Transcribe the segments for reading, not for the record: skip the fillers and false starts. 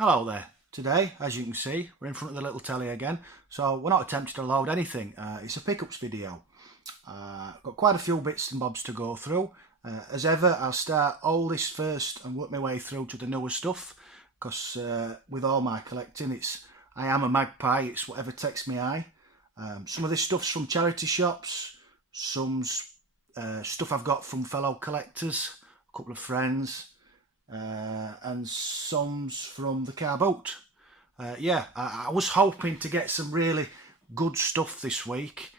Hello there. Today, as you can see, we're in front of the little telly again. So we're not attempting to load anything. It's a pickups video. Got quite a few bits and bobs to go through. As ever, I'll start oldest first and work my way through to the newer stuff. Because with all my collecting, I am a magpie. It's whatever takes my eye. Some of this stuff's from charity shops. Some's stuff I've got from fellow collectors, a couple of friends. And some's from the car boat. I was hoping to get some really good stuff this week,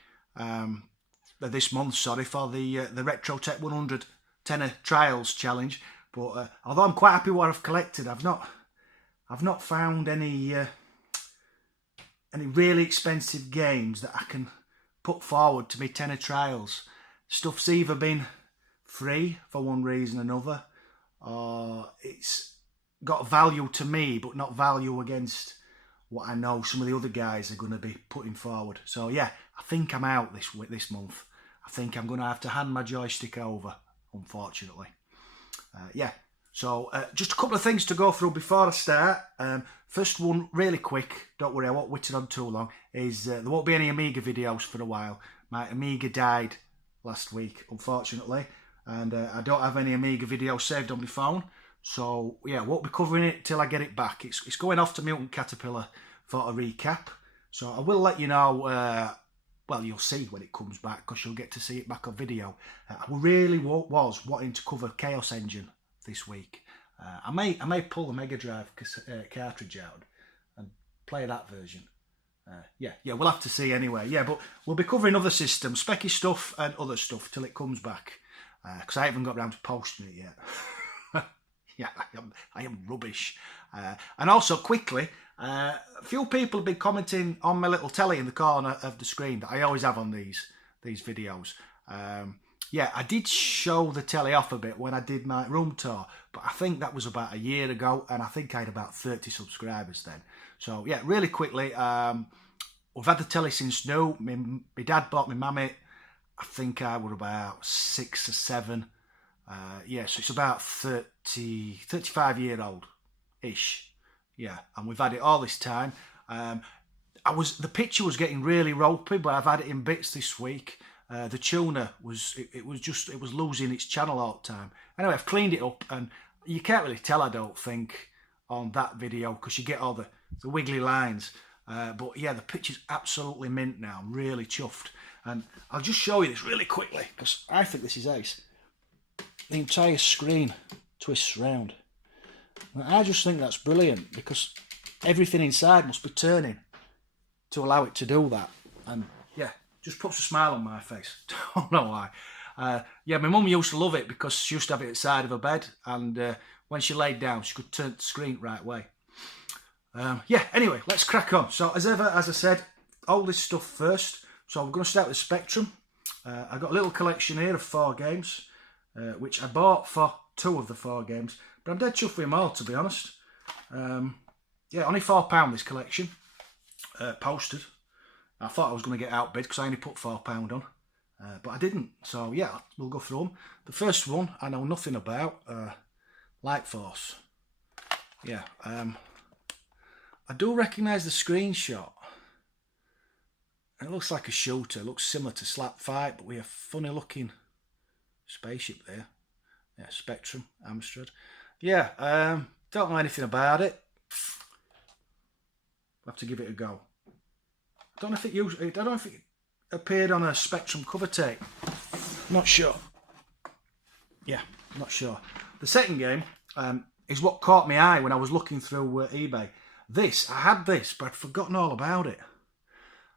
this month, sorry, for the Retrotech 100 tenner trials challenge. But although I'm quite happy with what I've collected, I've not found any really expensive games that I can put forward to me tenner trials. Stuff's either been free for one reason or another, or it's got value to me but not value against what I know some of the other guys are going to be putting forward. So yeah, I think I'm out this month. I think I'm going to have to hand my joystick over, unfortunately. So just a couple of things to go through before I start. First one, really quick, don't worry, I won't witter on too long, is there won't be any Amiga videos for a while. My Amiga died last week, unfortunately. And I don't have any Amiga videos saved on my phone, so yeah, won't be covering it till I get it back. It's going off to Mutant Caterpillar for a recap, so I will let you know. Well, you'll see when it comes back, because you'll get to see it back on video. I really was wanting to cover Chaos Engine this week. I may pull the megadrive cartridge out and play that version. We'll have to see anyway. Yeah, but we'll be covering other systems, specky stuff and other stuff till it comes back. Because I haven't got around to posting it yet. Yeah, I am rubbish. And also, quickly, a few people have been commenting on my little telly in the corner of the screen that I always have on these videos. I did show the telly off a bit when I did my room tour, but I think that was about a year ago, and I think I had about 30 subscribers then. So yeah, really quickly, we've had the telly since new. My dad bought my mum it. I think I was about 6 or 7. So it's about 35-year-old-ish. Yeah, and we've had it all this time. The picture was getting really ropey, but I've had it in bits this week. The tuner was losing its channel all the time. Anyway, I've cleaned it up, and you can't really tell, I don't think, on that video, because you get all the wiggly lines. But yeah, the picture's absolutely mint now. I'm really chuffed. And I'll just show you this really quickly, because I think this is ace. The entire screen twists round. And I just think that's brilliant, because everything inside must be turning to allow it to do that. And yeah, just puts a smile on my face. Don't know why. My mum used to love it, because she used to have it at the side of her bed, and when she laid down, she could turn the screen right way. Anyway, let's crack on. So as ever, as I said, all this stuff first. So we're going to start with Spectrum. I've got a little collection here of 4 games, which I bought for 2 of the 4 games. But I'm dead chuffed with them all, to be honest. Only £4 this collection, posted. I thought I was going to get outbid, because I only put £4 on. But I didn't. So yeah, we'll go through them. The first one I know nothing about, Light Force. Yeah, I do recognise the screenshot. It looks like a shooter. It looks similar to Slap Fight, but with a funny looking spaceship there. Yeah, Spectrum, Amstrad. Yeah, don't know anything about it. I'll have to give it a go. I don't know if it appeared on a Spectrum cover tape. Not sure. Yeah, not sure. The second game is what caught my eye when I was looking through eBay. I had this, but I'd forgotten all about it.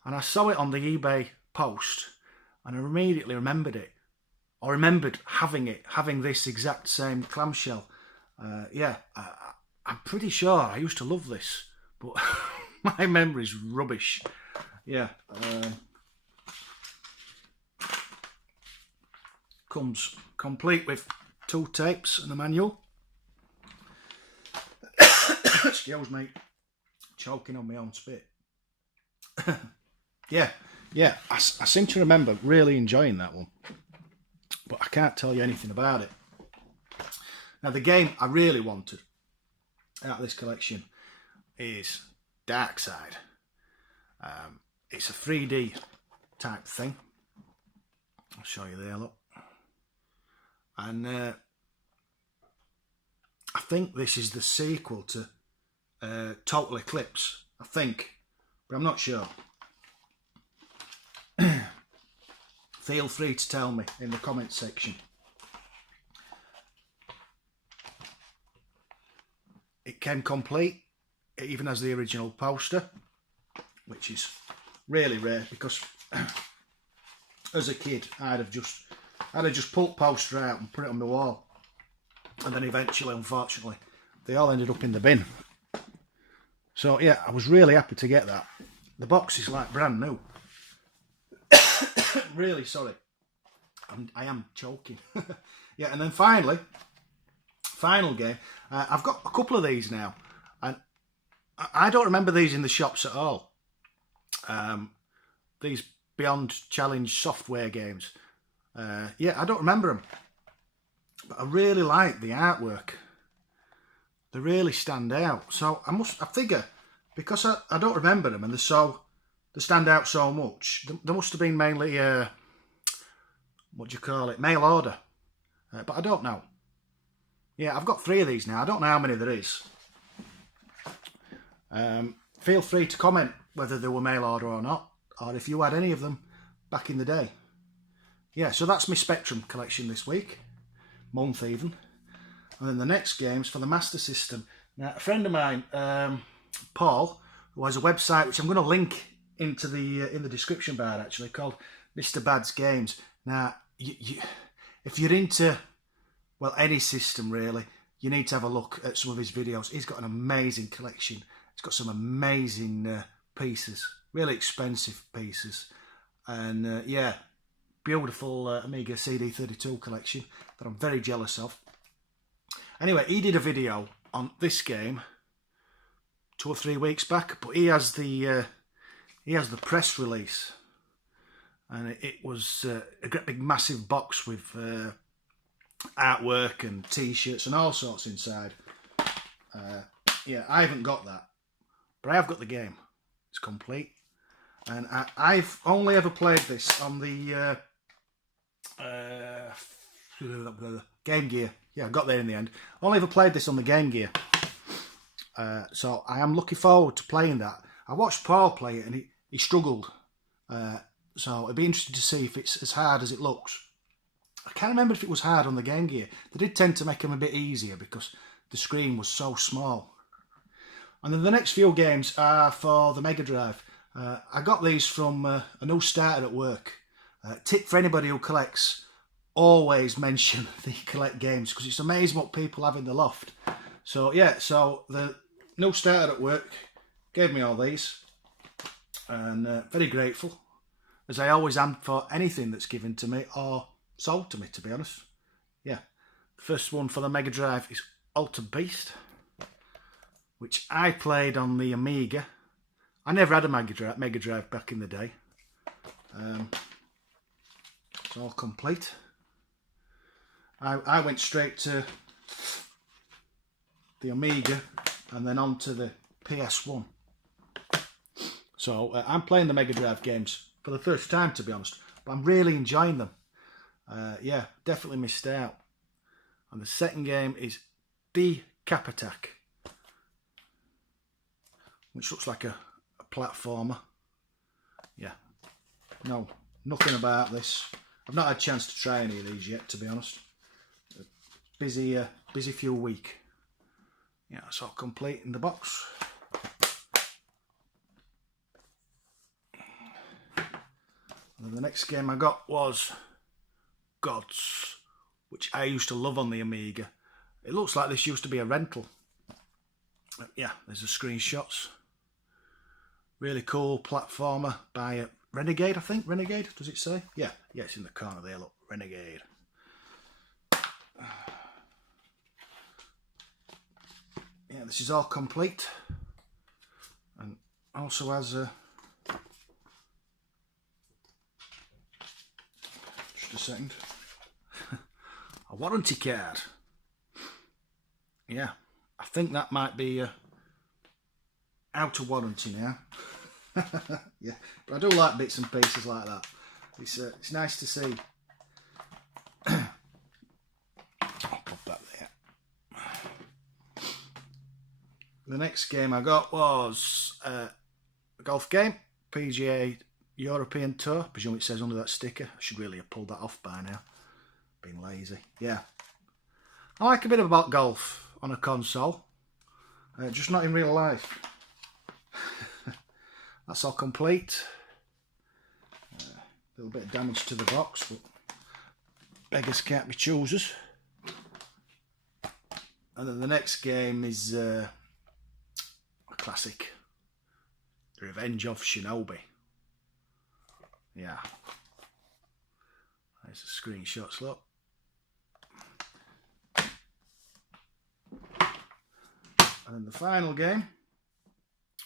And I saw it on the eBay post, and I immediately remembered it. I remembered having this exact same clamshell. I'm pretty sure I used to love this, but my memory's rubbish. Yeah. Comes complete with 2 tapes and a manual. Excuse me. Choking on my own spit. I seem to remember really enjoying that one, but I can't tell you anything about it. Now, the game I really wanted out of this collection is Dark Side. It's a 3D type thing. I'll show you there, look. And I think this is the sequel to Total Eclipse, I think, but I'm not sure. Feel free to tell me in the comments section. It came complete. It even has the original poster, which is really rare because as a kid I'd have just pulled the poster out and put it on the wall, and then eventually, unfortunately, they all ended up in the bin. So yeah, I was really happy to get that. The box is like brand new. Really sorry, I am choking. Yeah, and then final game. I've got a couple of these now, and I don't remember these in the shops at all. These Beyond Challenge software games. Yeah, I don't remember them, but I really like the artwork. They really stand out. So I figure, because I don't remember them and they stand out so much, there must have been mainly what do you call it, mail order, but I don't know. Yeah, I've got 3 of these now. I don't know how many there is. Feel free to comment whether they were mail order or not, or if you had any of them back in the day. Yeah, so that's my Spectrum collection this week, month even. And then the next game's for the Master System. Now, a friend of mine, Paul, who has a website which I'm going to link into the in the description bar, actually, called Mr. Bad's Games. Now, if you're into, well, any system really, you need to have a look at some of his videos. He's got an amazing collection. He's got some amazing pieces, really expensive pieces, and yeah, beautiful Amiga cd32 collection that I'm very jealous of. Anyway, he did a video on this game 2 or 3 weeks back, but he has the press release, and it was a great big massive box with artwork and t-shirts and all sorts inside. Yeah, I haven't got that, but I have got the game. It's complete, and I've only ever played this on the Game Gear. Yeah, I got there in the end. Only ever played this on the Game Gear. So I am looking forward to playing that. I watched Paul play it and he struggled. So it'd be interesting to see if it's as hard as it looks. I can't remember if it was hard on the Game Gear. They did tend to make them a bit easier because the screen was so small. And then the next few games are for the Mega Drive. I got these from a new starter at work. Tip for anybody who collects: always mention the collect games, because it's amazing what people have in the loft. So yeah, so the new starter at work gave me all these, and very grateful, as I always am for anything that's given to me or sold to me, to be honest. Yeah, the first one for the Mega Drive is Altered Beast, which I played on the Amiga. I never had a Mega Drive back in the day. It's all complete. I went straight to the Amiga and then on to the PS1. So I'm playing the Mega Drive games for the first time, to be honest, but I'm really enjoying them. Yeah, definitely missed out. And the second game is Decap Attack, which looks like a platformer. Yeah, no, nothing about this. I've not had a chance to try any of these yet, to be honest. Busy few week. Yeah, it's all complete in the box. And then the next game I got was Gods, which I used to love on the Amiga. It looks like this used to be a rental. Yeah, there's the screenshots. Really cool platformer by Renegade, I think. Renegade, does it say? Yeah, it's in the corner there, look. Renegade. Yeah, this is all complete, and also has a, just a second, a warranty card. Yeah, I think that might be out of warranty now. Yeah, but I do like bits and pieces like that. It's nice to see. I'll put that there. The next game I got was a golf game, PGA European Tour. I presume it says under that sticker. I should really have pulled that off by now. Being lazy. Yeah. I like a bit about golf on a console. Just not in real life. That's all complete. A little bit of damage to the box, but beggars can't be choosers. And then the next game is a classic, The Revenge of Shinobi. Yeah. There's the screenshots, look. And then the final game,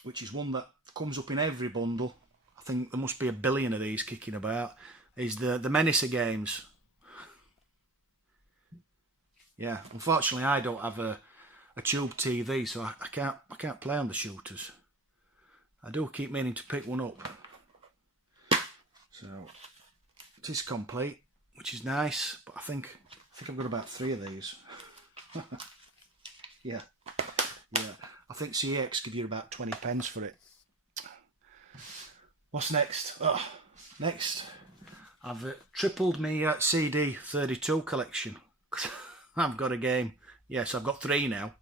which is one that comes up in every bundle. I think there must be 1 billion of these kicking about. Is the Menacer games. Yeah, unfortunately I don't have a tube TV, so I can't play on the shooters. I do keep meaning to pick one up. So it is complete, which is nice. But I think I've got about 3 of these. Yeah. I think CX give you about 20 pence for it. What's next? Oh, next, I've tripled my cd32 collection. I've got a game. Yes, I've got 3 now.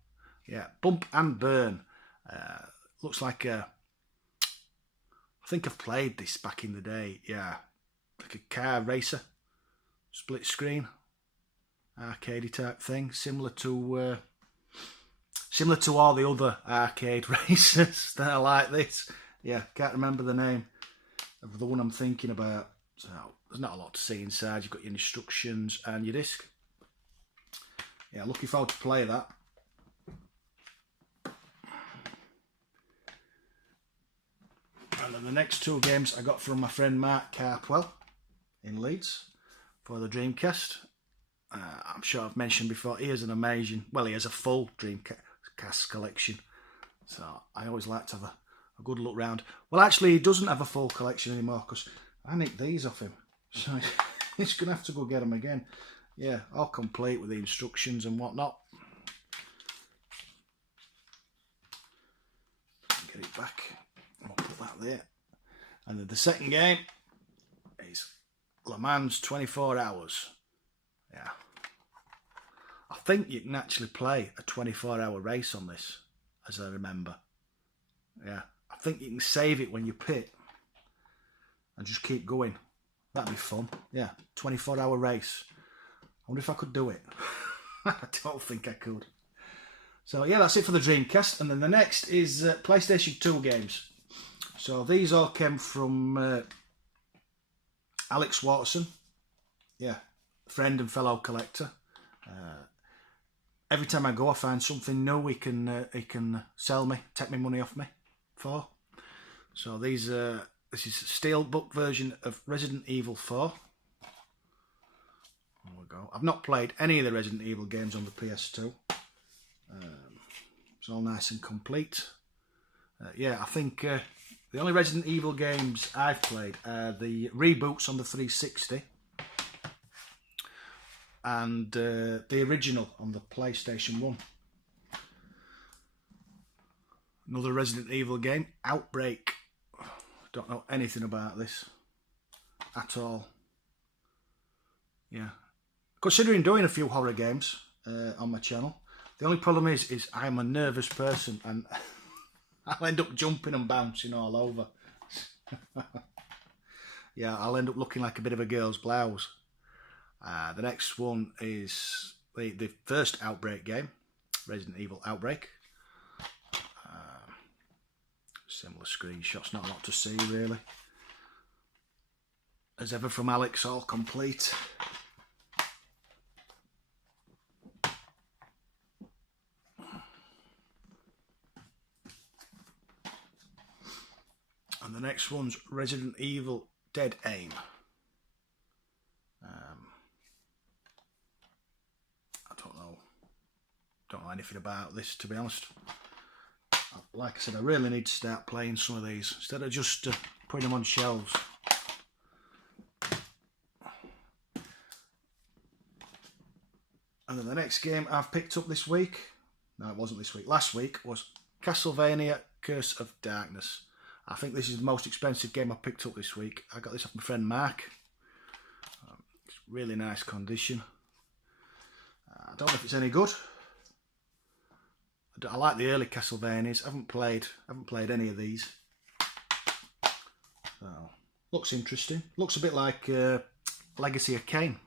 Yeah, Bump and Burn. Looks like I think I've played this back in the day. Yeah, like a car racer, split screen, arcadey type thing, similar to all the other arcade racers that are like this. Yeah, can't remember the name of the one I'm thinking about. So there's not a lot to see inside. You've got your instructions and your disc. Yeah, looking forward to play that. And then the next 2 games I got from my friend Mark Carpwell in Leeds for the Dreamcast. I'm sure I've mentioned before, he has an amazing, well, he has a full Dreamcast collection. So I always like to have a good look round. Well, actually, he doesn't have a full collection anymore because I nicked these off him. So he's going to have to go get them again. Yeah, all complete with the instructions and whatnot. Get it back. I'll put that there. And then the second game is Le Mans 24 Hours. Yeah. I think you can actually play a 24-hour race on this, as I remember. Yeah. I think you can save it when you pit and just keep going. That'd be fun. Yeah, 24-hour race. I wonder if I could do it. I don't think I could. So yeah, that's it for the Dreamcast. And then the next is PlayStation 2 games. So these all came from Alex Watson. Yeah, friend and fellow collector. Every time I go, I find something new he can sell me, take me money off me for. So this is a steelbook version of Resident Evil 4. There we go. I've not played any of the Resident Evil games on the PS2. It's all nice and complete. Yeah, I think the only Resident Evil games I've played are the reboots on the 360 and the original on the PlayStation 1. Another Resident Evil game, Outbreak. Don't know anything about this at all. Yeah. Considering doing a few horror games on my channel, the only problem is I'm a nervous person and I'll end up jumping and bouncing all over. Yeah, I'll end up looking like a bit of a girl's blouse. The next one is the first Outbreak game, Resident Evil Outbreak. Similar screenshots, not a lot to see really. As ever from Alex, all complete. And the next one's Resident Evil Dead Aim. I don't know anything about this, to be honest. like I said, I really need to start playing some of these instead of just putting them on shelves. And then the next game I've picked up this week, no it wasn't this week, last week, was Castlevania Curse of Darkness. I think this is the most expensive game I picked up this week. I got this off my friend Mark. It's really nice condition. I don't know if it's any good. I like the early Castlevanias. I haven't played any of these. So, looks interesting. Looks a bit like Legacy of Kain,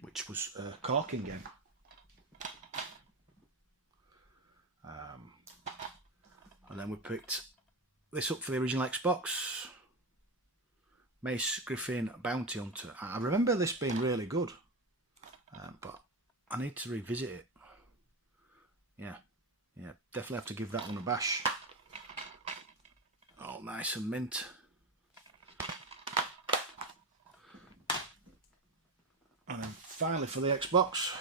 which was a Corking game. And then we picked this up for the original Xbox. Mace Griffin Bounty Hunter. I remember this being really good, but I need to revisit it. Yeah, definitely have to give that one a bash. Oh, nice and mint. And then finally for the Xbox,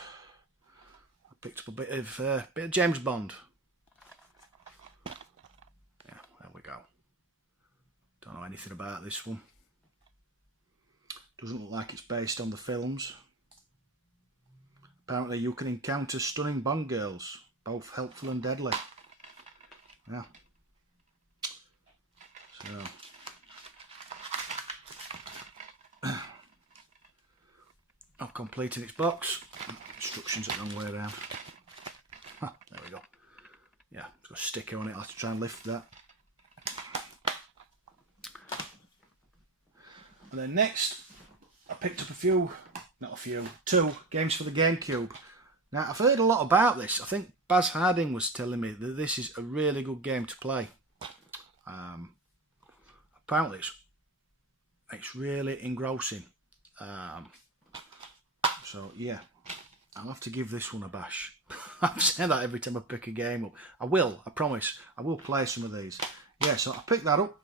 I picked up a bit of James Bond. Yeah, there we go. Don't know anything about this one. Doesn't look like it's based on the films. Apparently you can encounter stunning Bond girls, both helpful and deadly. Yeah. So I've completed its box. Instructions are the wrong way around. There we go. Yeah, it's got a sticker on it. I'll have to try and lift that. And then next, I picked up two games for the GameCube. Now, I've heard a lot about this. I think Baz Harding was telling me that this is a really good game to play. Apparently, it's really engrossing. So, yeah, I'll have to give this one a bash. I've said that every time I pick a game up. I will, I promise. I will play some of these. Yeah, so I picked that up.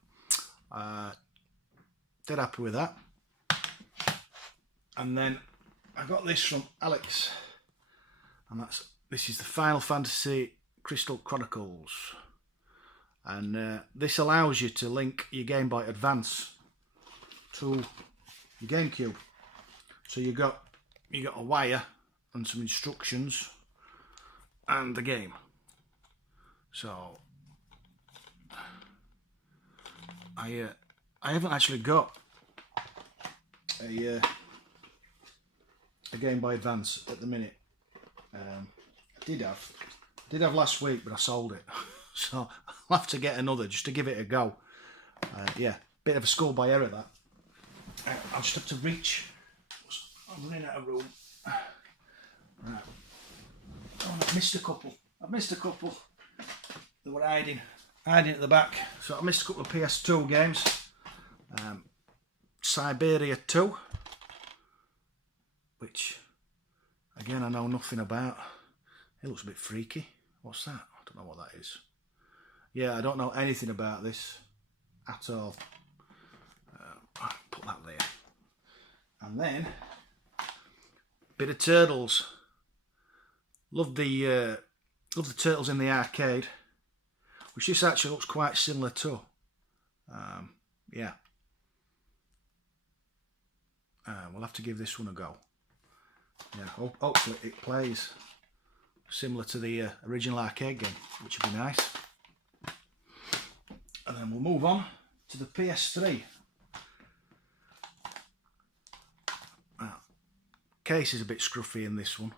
Dead happy with that. And then I got this from Alex. And this is the Final Fantasy Crystal Chronicles. And this allows you to link your Game Boy Advance to your GameCube. So you got a wire and some instructions and the game. So I haven't actually got a Game Boy Advance at the minute. I did have last week, but I sold it. So I'll have to get another just to give it a go. Yeah, bit of a schoolboy error that. I'll just have to reach. I'm running out of room. Right. Oh, I've missed a couple. They were hiding at the back. So I missed a couple of PS2 games. Siberia 2, which again I know nothing about. It looks a bit freaky. What's that? I don't know what that is. Yeah, I don't know anything about this at all. I'll put that there. And then bit of Turtles. Love the Turtles in the arcade, which this actually looks quite similar to. Yeah. We'll have to give this one a go. Yeah, hopefully it plays similar to the original arcade game, which would be nice. And then we'll move on to the PS3. Case is a bit scruffy in this one,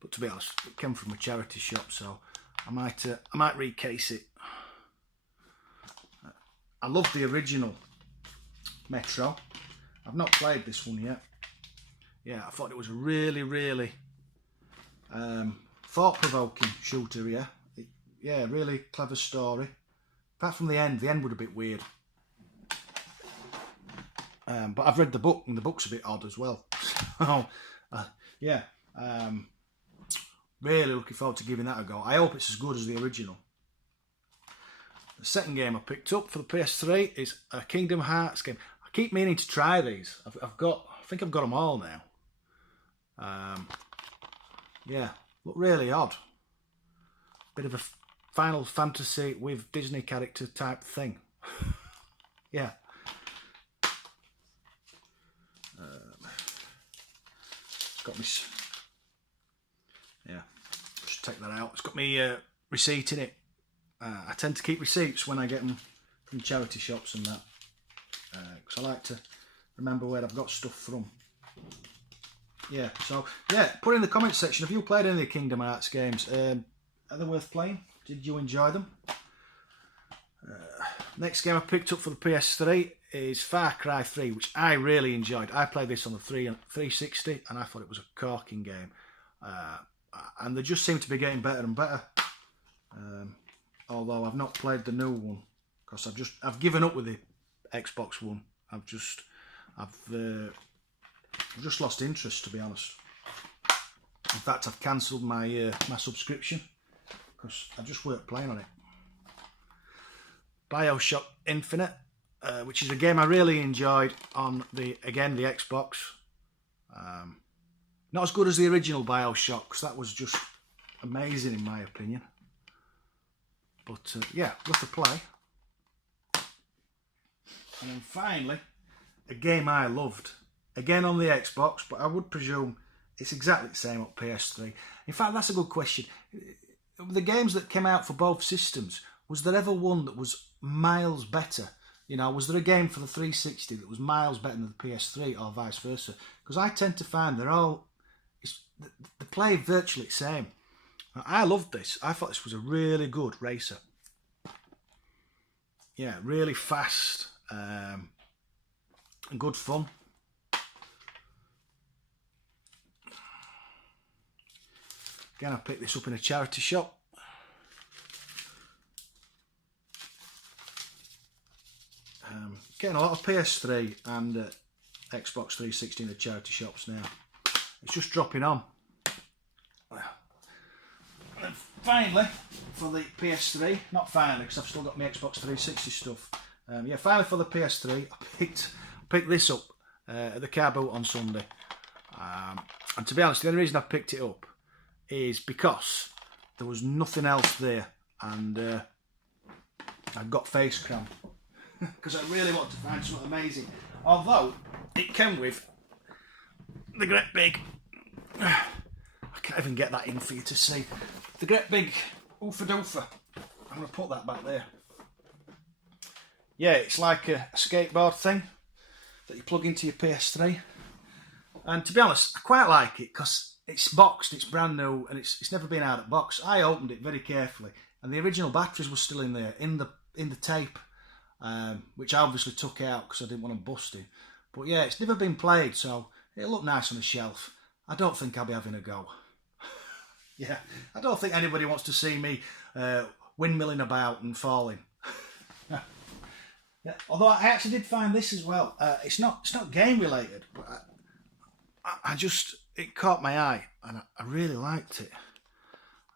but to be honest, it came from a charity shop, so I might recase it. I love the original Metro. I've not played this one yet. Yeah, I thought it was a really thought-provoking shooter. Yeah, really clever story. Apart from the end would a bit weird. But I've read the book, and the book's a bit odd as well. So, yeah, really looking forward to giving that a go. I hope it's as good as the original. The second game I picked up for the PS3 is a Kingdom Hearts game. I keep meaning to try these. I think I've got them all now. Yeah, look really odd. Bit of a Final Fantasy with Disney character type thing. Yeah. It's got me. Yeah. Just take that out. It's got me receipt in it. I tend to keep receipts when I get them from charity shops and that, because I like to remember where I've got stuff from. Yeah, so yeah, put in the comments section, have you played any of the Kingdom Hearts games? Are they worth playing? Did you enjoy them? Next game I picked up for the PS3 is Far Cry 3, which I really enjoyed. I played this on the 360 and I thought it was a corking game. And they just seem to be getting better and better. Although I've not played the new one because I've given up with the Xbox One. I've just lost interest, to be honest. In fact, I've cancelled my my subscription because I just weren't playing on it. BioShock Infinite, which is a game I really enjoyed on the Xbox. Not as good as the original BioShock because that was just amazing in my opinion. But yeah, worth a play. And then finally, a game I loved. Again on the Xbox, but I would presume it's exactly the same on PS3. In fact, that's a good question. The games that came out for both systems, was there ever one that was miles better? You know, was there a game for the 360 that was miles better than the PS3 or vice versa? Because I tend to find they play virtually the same. I loved this. I thought this was a really good racer. Yeah, really fast and good fun. Again, I picked this up in a charity shop. Getting a lot of PS3 and Xbox 360 in the charity shops now. It's just dropping on. And finally, for the PS3, not finally because I've still got my Xbox 360 stuff. Yeah, finally for the PS3, I picked this up at the car boot on Sunday. And to be honest, the only reason I picked it up is because there was nothing else there, and I got face cramp because I really want to find something amazing. Although it came with the great big, I can't even get that in for you to see, the great big oofa doofa. I'm going to put that back there. Yeah, it's like a skateboard thing that you plug into your PS3, and to be honest, I quite like it because it's boxed, it's brand new, and it's never been out of the box. I opened it very carefully, and the original batteries were still in there, in the tape, which I obviously took out because I didn't want them busting. But yeah, it's never been played, so it'll look nice on the shelf. I don't think I'll be having a go. Yeah, I don't think anybody wants to see me windmilling about and falling. Yeah, although I actually did find this as well. It's not game related, but I just, it caught my eye and I really liked it.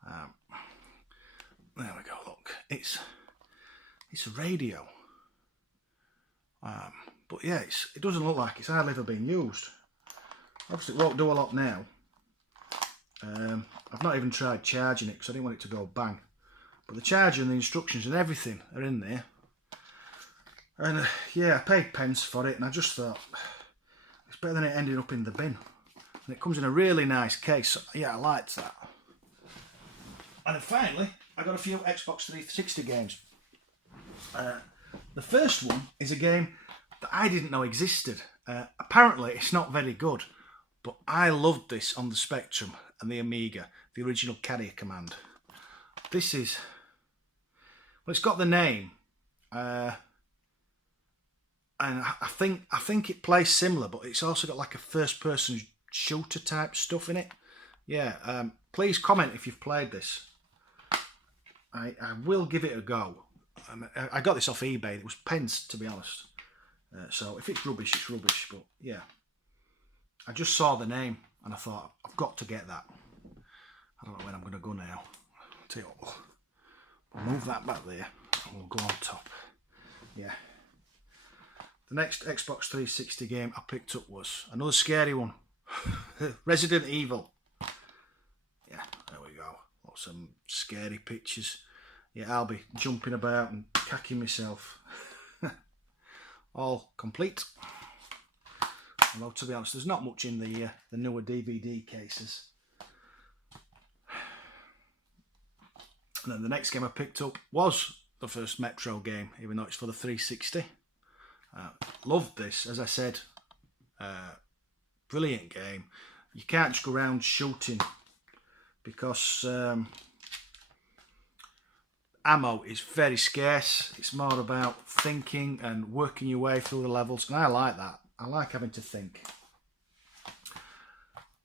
There we go, look, it's a radio. But yeah, it doesn't look like it's hardly ever been used. Obviously it won't do a lot now. I've not even tried charging it because I didn't want it to go bang. But the charger and the instructions and everything are in there. And yeah, I paid pence for it and I just thought, it's better than it ending up in the bin. And it comes in a really nice case. So, yeah, I liked that. And then finally, I got a few Xbox 360 games. The first one is a game that I didn't know existed. Apparently, it's not very good. But I loved this on the Spectrum and the Amiga, the original Carrier Command. This is, well, it's got the name. And I think it plays similar, but it's also got like a first-person shooter type stuff in it. Yeah, please comment if you've played this. I will give it a go. I got this off eBay. It was pence, to be honest. So if it's rubbish, it's rubbish. But yeah, I just saw the name and I thought, I've got to get that. I don't know when I'm going to go now. I'll tell you what, we'll move that back there and we'll go on top. Yeah. The next Xbox 360 game I picked up was another scary one. Resident Evil. Yeah, there we go. Lots of scary pictures. yeah, I'll be jumping about and cacking myself. All complete. Although, to be honest, there's not much in the newer DVD cases. And then the next game I picked up was the first Metro game, even though it's for the 360. Loved this, as I said. Brilliant game. You can't just go around shooting because ammo is very scarce. It's more about thinking and working your way through the levels, and I like that. I like having to think.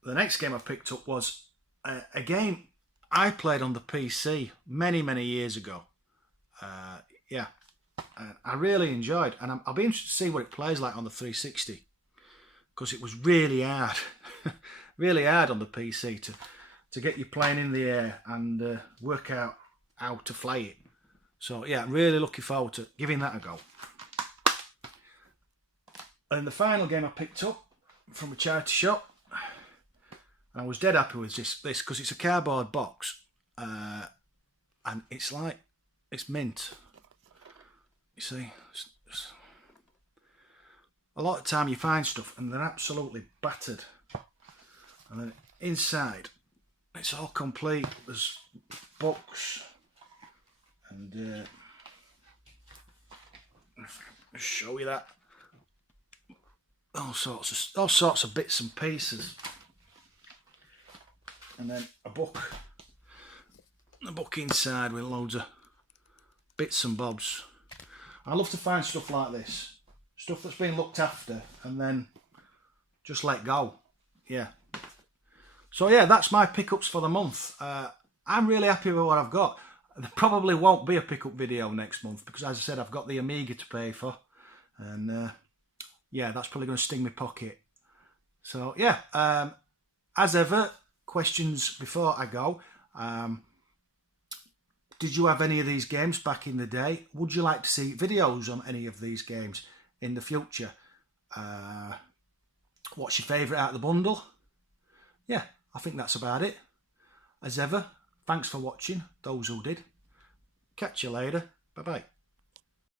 The next game I picked up was a game I played on the PC many years ago. Yeah, I really enjoyed, and I'll be interested to see what it plays like on the 360, because it was really hard, really hard on the PC to get your plane in the air and work out how to fly it. So yeah, really looking forward to giving that a go. And the final game I picked up from a charity shop, and I was dead happy with this because it's a cardboard box, and it's mint. You see, a lot of time you find stuff and they're absolutely battered, and then inside it's all complete. There's books and I'll show you that. All sorts of bits and pieces, and then a book inside with loads of bits and bobs. I love to find stuff like this, stuff that's been looked after and then just let go. Yeah. So yeah, that's my pickups for the month. I'm really happy with what I've got. There probably won't be a pickup video next month because, as I said, I've got the Amiga to pay for, and yeah, that's probably going to sting my pocket. So yeah, as ever, questions before I go. Did you have any of these games back in the day? Would you like to see videos on any of these games in the future? What's your favourite out of the bundle? Yeah, I think that's about it. As ever, thanks for watching, those who did. Catch you later. Bye-bye.